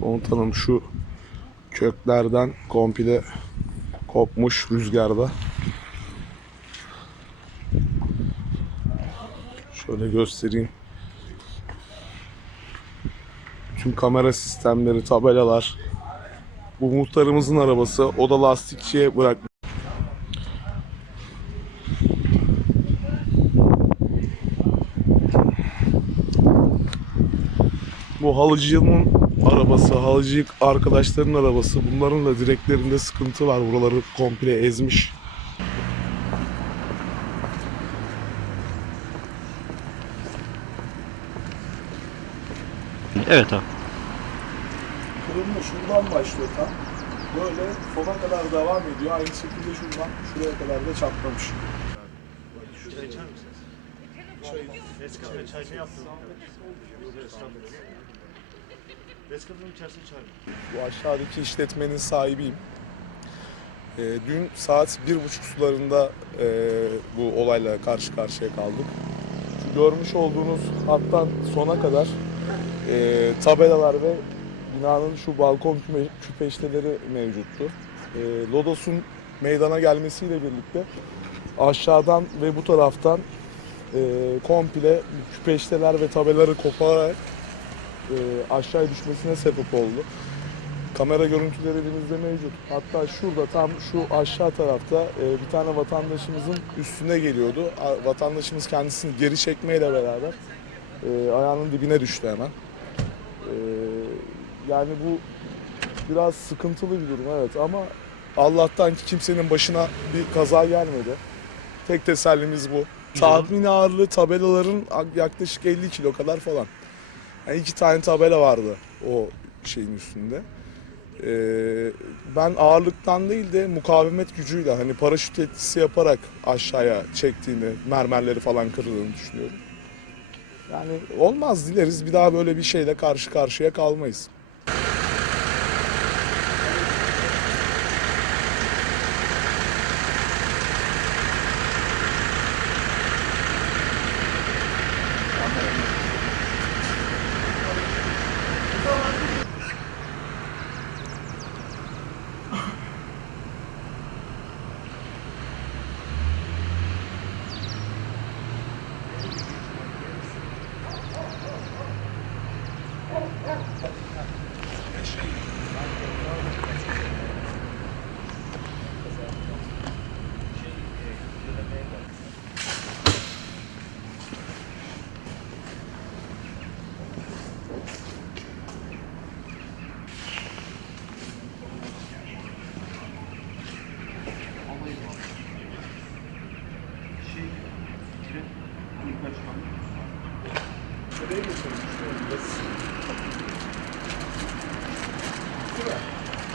Komutanım şu köklerden komple kopmuş rüzgarda. Şöyle göstereyim. Tüm kamera sistemleri, tabelalar. Bu muhtarımızın arabası. O da lastikçiye bırak. Bu halıcının arabası, halıcı arkadaşların arabası. Bunların da direklerinde sıkıntı var. Buraları komple ezmiş. Evet abi. Kırılma şuradan başlıyor tam. Böyle sona kadar devam ediyor. Aynı şekilde şuradan şuraya kadar da çatlamış. Şurada içer misiniz? Eskişehir çay ne yaptınız? İçerisinde çay mı? Bu aşağıdaki işletmenin sahibiyim. Ee, dün saat bir buçuk sularında e, bu olayla karşı karşıya kaldık. Şu görmüş olduğunuz hattan sona kadar e, tabelalar ve binanın şu balkon küme, küpeşteleri mevcuttu. E, Lodos'un meydana gelmesiyle birlikte aşağıdan ve bu taraftan e, komple küpeşteler ve tabelaları kopararak e, aşağıya düşmesine sebep oldu. Kamera görüntüleri elimizde mevcut. Hatta şurada tam şu aşağı tarafta e, bir tane vatandaşımızın üstüne geliyordu. A- Vatandaşımız kendisini geri çekmeyle beraber e, ayağının dibine düştü hemen. E, yani bu biraz sıkıntılı bir durum evet ama Allah'tan ki kimsenin başına bir kaza gelmedi. Tek tesellimiz bu. Tahmini ağırlığı tabelaların yaklaşık 50 kilo kadar falan. Yani iki tane tabela vardı o şeyin üstünde. Ee, ben ağırlıktan değil de mukavemet gücüyle hani paraşüt etkisi yaparak aşağıya çektiğini, mermerleri falan kırıldığını düşünüyorum. Yani olmaz dileriz bir daha böyle bir şeyle karşı karşıya kalmayız. Şey, direkt kaçmalı. Thank you.